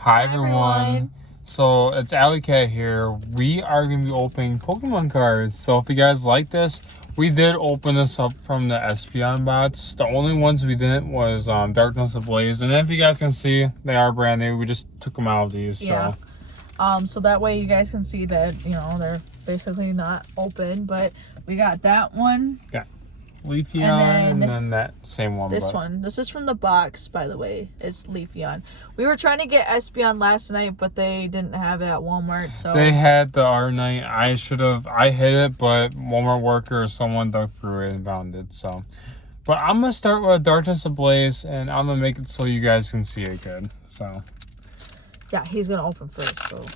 Hi everyone. So it's Alley Cat here. We are going to be opening Pokemon cards. So if you guys like this, we did open this up from the Espeon bots. The only ones we didn't was Darkness Ablaze. And if you guys can see, they are brand new. We just took them out of these. Yeah. So that way you guys can see that, you know, they're basically not open. But we got that one. Yeah. Leafeon and then that same one. This is from the box, by the way. It's Leafeon. We were trying to get Espeon last night, but they didn't have it at Walmart. So they had the R9. I hit it, but Walmart worker or someone dug through it and found it. So, but I'm gonna start with Darkness Ablaze, and I'm gonna make it so you guys can see it good. So, yeah, he's gonna open first. So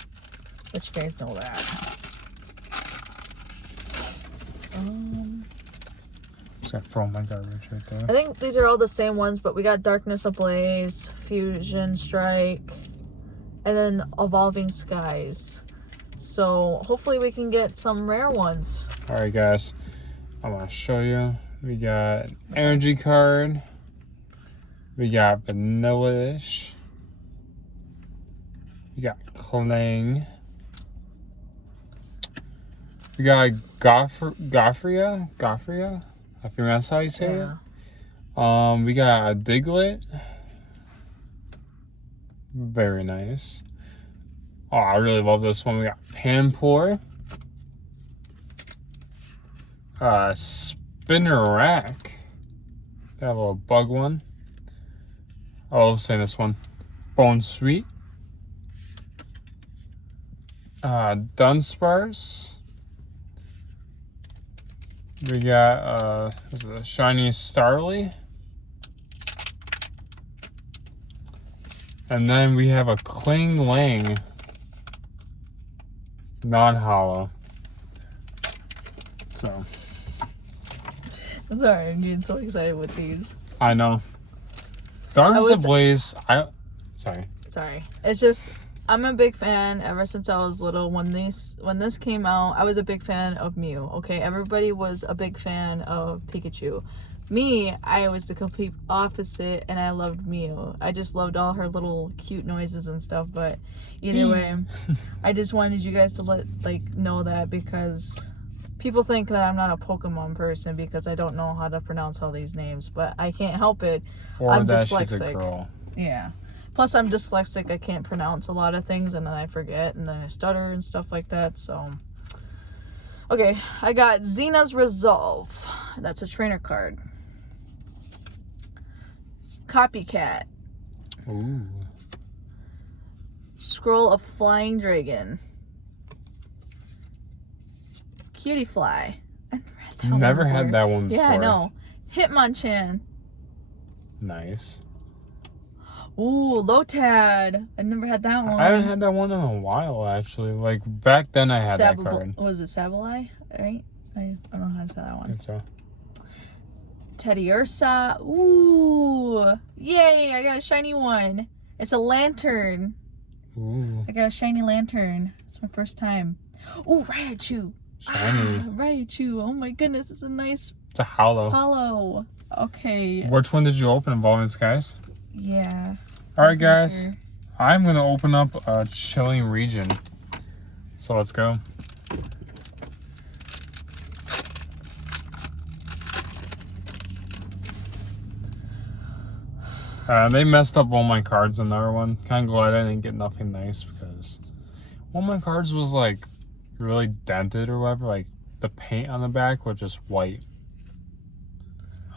let you guys know that. Just gonna throw my garbage right there. I think these are all the same ones, but we got Darkness Ablaze, Fusion Strike, and then Evolving Skies. So hopefully we can get some rare ones. All right, guys, I'm gonna show you. We got Energy card. We got Vanilla-ish. We got Clang. We got Goffria. I think that's how you say it. We got a Diglett. Very nice. Oh, I really love this one. We got Panpour. Spinnerack. Got a little bug one. I'll say this one. Bone Sweet. Dunsparce. We got a shiny Starly. And then we have a Kling Lang non-hollow. So I'm sorry, I'm getting so excited with these. I know. Darkness Ablaze. Sorry. It's just I'm a big fan ever since I was little. When this came out, I was a big fan of Mew. Okay, everybody was a big fan of Pikachu. Me, I was the complete opposite, and I loved Mew. I just loved all her little cute noises and stuff. But either way, I just wanted you guys to know that, because people think that I'm not a Pokemon person because I don't know how to pronounce all these names, but I can't help it. I'm dyslexic. She's a girl. Yeah. Plus, I'm dyslexic. I can't pronounce a lot of things, and then I forget, and then I stutter and stuff like that. So, okay, I got Xena's Resolve. That's a trainer card. Copycat. Ooh. Scroll of Flying Dragon. Cutie Fly. Never had that one before. Yeah, I know. Hitmonchan. Nice. Ooh, Lotad. I never had that one. I haven't had that one in a while, actually. Like, back then I had that card. Was it Sableye? Right? I don't know how to say that one. I think so. Teddy Ursa. Ooh. Yay, I got a shiny one. It's a lantern. Ooh. I got a shiny lantern. It's my first time. Ooh, Raichu. Shiny. Raichu. Oh my goodness, it's a nice... It's a hollow. Hollow. Okay. Which one did you open, Evolving Skies? Yeah. Alright, guys. Sure. I'm going to open up a Chilling Region. So let's go. They messed up all my cards in another one. Kind of glad I didn't get nothing nice, because one of my cards was like really dented or whatever. Like the paint on the back was just white.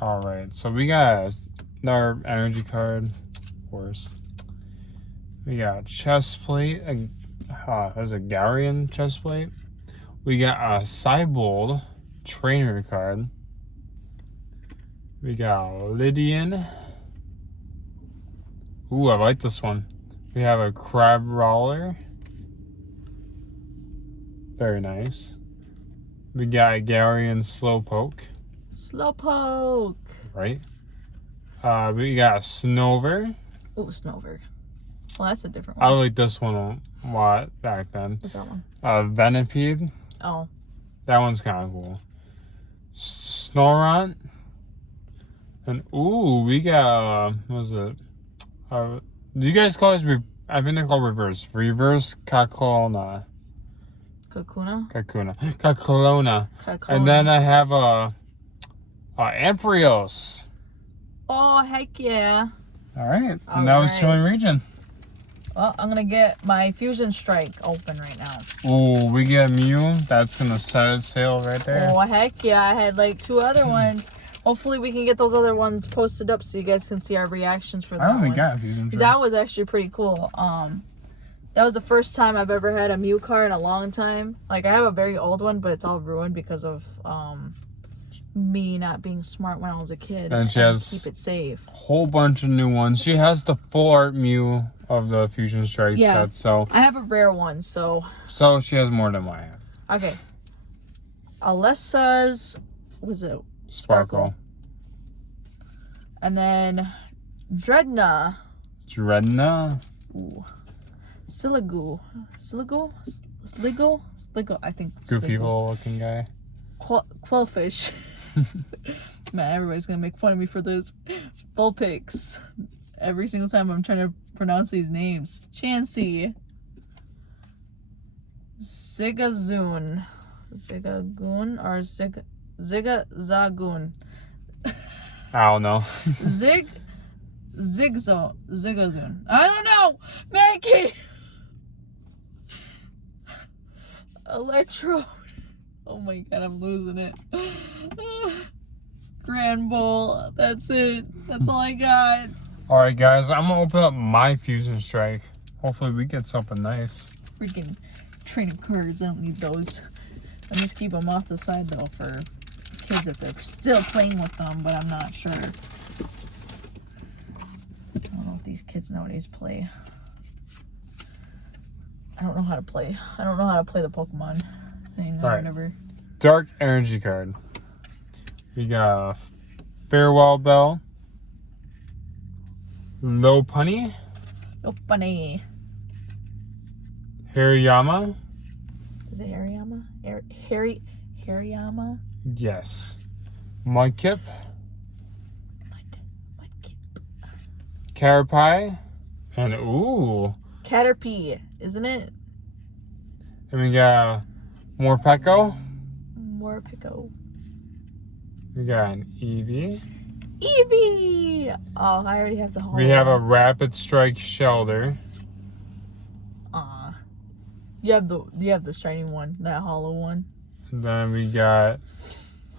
Alright, so we got another energy card, of course. We got chest plate. There's a Garian chest plate. We got a Cybold trainer card. We got Lydian. Ooh, I like this one. We have a Crabrawler. Very nice. We got a Garian Slowpoke. Slowpoke. Right. We got a Snover. Oh, Snover. Well, that's a different one. I like this one a lot back then. What's that one? Venipede. Oh. That one's kind of cool. Snorunt. And ooh, we got, what was it? Do you guys call this I think they're called reverse. Reverse Kakuna. Kakuna. And then I have a Amprios. Oh, heck yeah. All right. And that was Chilling Region. Well, I'm going to get my Fusion Strike open right now. Oh, we get Mew. That's going to set sail right there. Oh, heck yeah. I had like 2 other ones. Hopefully we can get those other ones posted up so you guys can see our reactions for that one. I only got Fusion Strike. That was actually pretty cool. That was the first time I've ever had a Mew card in a long time. Like, I have a very old one, but it's all ruined because of me not being smart when I was a kid. And she has keep it safe. A whole bunch of new ones. She has the full art Mew of the Fusion Strike set. So I have a rare one, so she has more than what I have. Okay. Alessa's, was it? Sparkle. And then Dredna. Ooh. Sligo, I think. Goofy little looking guy. Quillfish. Man, everybody's gonna make fun of me for this. Vulpix. Every single time I'm trying to pronounce these names. Chansey. Zigzagoon or Zigzagoon. I don't know. Zigzagoon. I don't know. Maggie. Electrode. Oh my god, I'm losing it. Grand Bowl. That's it. That's all I got. Alright guys, I'm gonna open up my Fusion Strike. Hopefully we get something nice. Freaking training cards. I don't need those. I just keep them off the side though for kids if they're still playing with them, but I'm not sure. I don't know if these kids nowadays play. I don't know how to play. I don't know how to play the Pokemon thing or whatever. Dark Energy card. We got Farewell Bell. Lopunny. Hariyama. Is it Hariyama? Hariyama? Yes. Mudkip. Carapai. And ooh. Caterpie, isn't it? And we got Morpeko. We got an Eevee. Oh, I already have the whole. We have a Rapid Strike Shelter. You have the shiny one, that hollow one. And then we got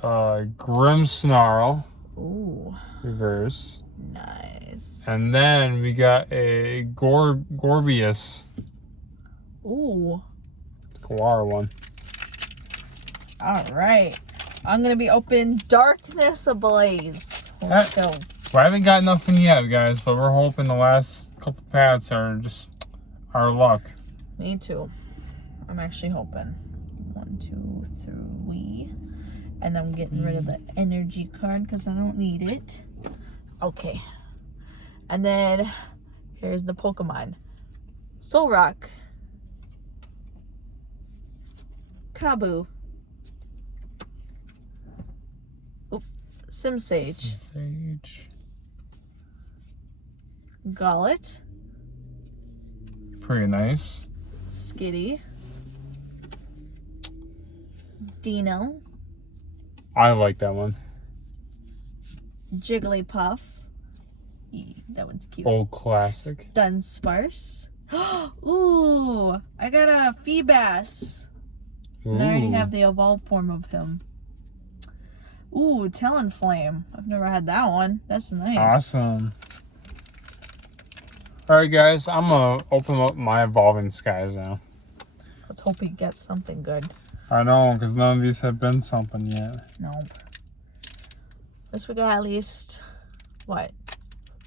Grimmsnarl. Ooh. Reverse. Nice. And then we got a Gorbius. Ooh. Kawara one. Alright. I'm going to be open Darkness Ablaze. Let's go. Well, I haven't got nothing yet, guys, but we're hoping the last couple packs are just our luck. Me too. I'm actually hoping. 1, 2, 3. And I'm getting rid of the energy card because I don't need it. Okay. And then here's the Pokemon. Solrock. Kabu. Simsage. Gollet. Pretty nice. Skitty. Dino. I like that one. Jigglypuff. That one's cute. Old classic. Dunsparce. Ooh, I got a Feebas. And I already have the evolved form of him. Ooh, Talonflame. I've never had that one. That's nice. Awesome. Alright guys, I'm going to open up my Evolving Skies now. Let's hope he gets something good. I know, because none of these have been something yet. Nope. This we got at least, what?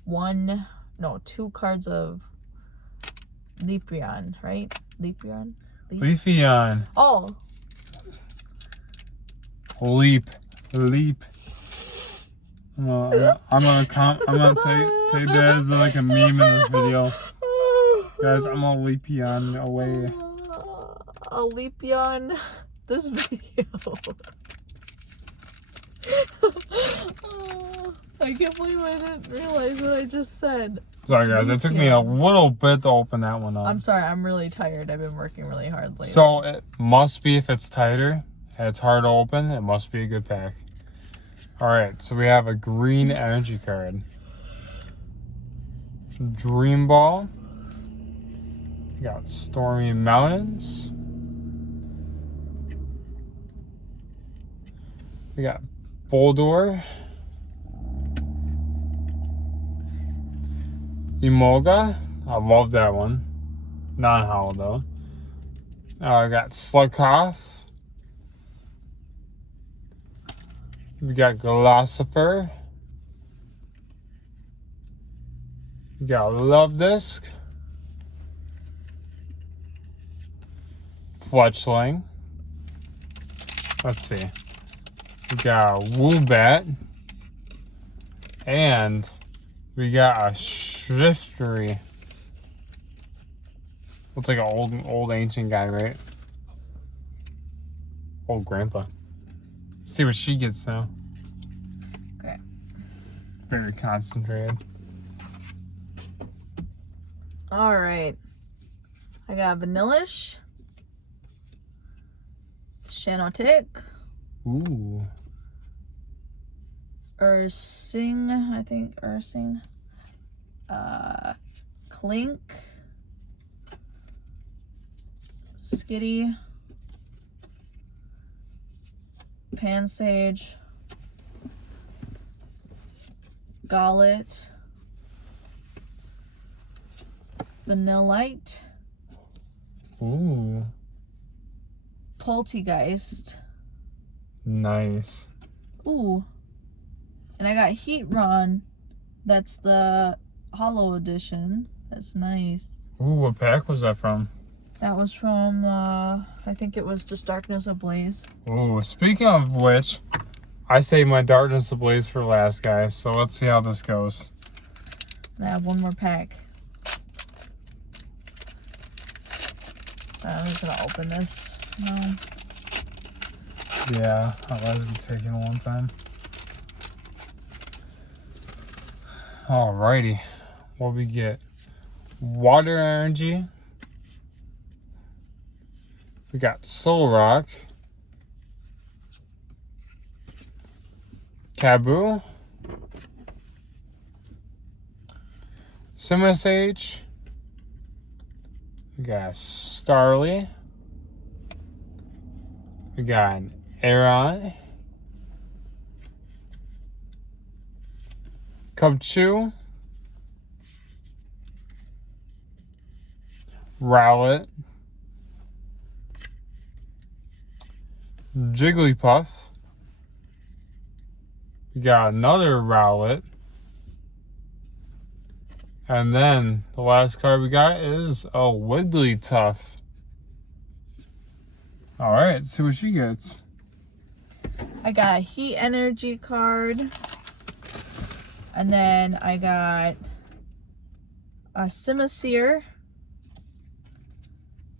2 cards of Leafeon, right? Leafeon? Leafeon. Oh. Leap. I'm gonna take that as like a meme in this video. Guys, I'm gonna Leafeon away. A Leafeon this video. I can't believe I didn't realize what I just said. Sorry guys, it took me a little bit to open that one up. I'm sorry, I'm really tired. I've been working really hard lately. So it must be, if it's tighter and it's hard to open, it must be a good pack. Alright, so we have a green energy card. Dream Ball. We got Stormy Mountains. We got Boldor. Emolga. I love that one. Non-hollow though. I got Slugcough. We got Glossifer. We got Love Disc. Fletchling. Let's see. We got Woobat. And we got a Shiftry. Looks like an old ancient guy, right? Old grandpa. See what she gets now. Okay. Very concentrated. Alright. I got Vanillish. Shanotic. Ooh. Ursing, I think. Ursing. Clink. Skitty. Pansage. Gollet. Vanillite. Ooh. Poltegeist. Nice. Ooh. And I got Heatron. That's the Hollow Edition. That's nice. Ooh, what pack was that from? That was from, I think it was just Darkness Ablaze. Ooh, speaking of which, I saved my Darkness Ablaze for last, guys. So let's see how this goes. And I have one more pack. I'm just gonna open this. No. Yeah, otherwise it'd be taking a long time. Alrighty. What we get? Water Energy. We got Solrock. Kaboo. Simisage. We got Starly. We got an Aeron. Cubchoo. Rowlet. Jigglypuff. We got another Rowlet. And then the last card we got is a Wigglytuff. Alright, see what she gets. I got a Heat Energy card. And then I got a Simisear.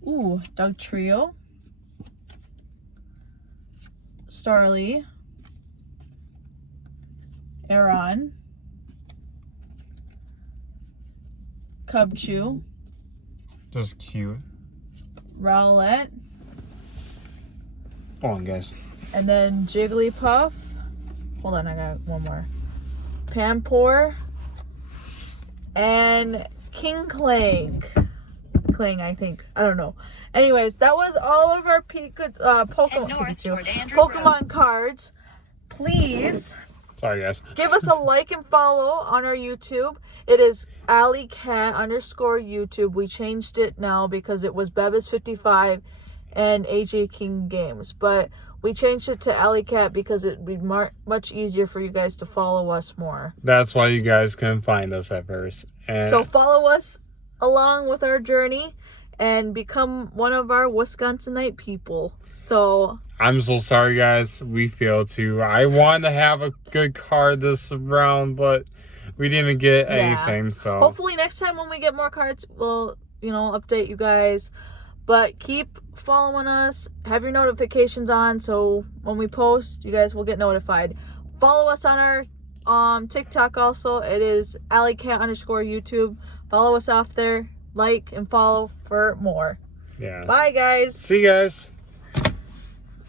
Ooh, Dugtrio. Starly. Aeron. Cubchoo. Just cute. Rowlet. Hold on, guys. And then Jigglypuff. Hold on, I got one more. Pampor. And King Clang. Clang, I think. I don't know. Anyways, that was all of our Pokemon cards. Please Sorry, guys. give us a like and follow on our YouTube. It is AlleyCat_YouTube. We changed it now because it was Bebas55 and AJ King Games. But we changed it to AlleyCat because it would be much easier for you guys to follow us more. That's why you guys couldn't find us at first. And So follow us along with our journey and become one of our Wisconsinite people. So I'm so sorry, guys. We failed too. I wanted to have a good card this round, but we didn't get anything. So hopefully next time when we get more cards, we'll, update you guys. But keep following us. Have your notifications on so when we post, you guys will get notified. Follow us on our TikTok also. It is alleycat_YouTube. Follow us off there. Like and follow for more. Yeah. Bye, guys. See you guys.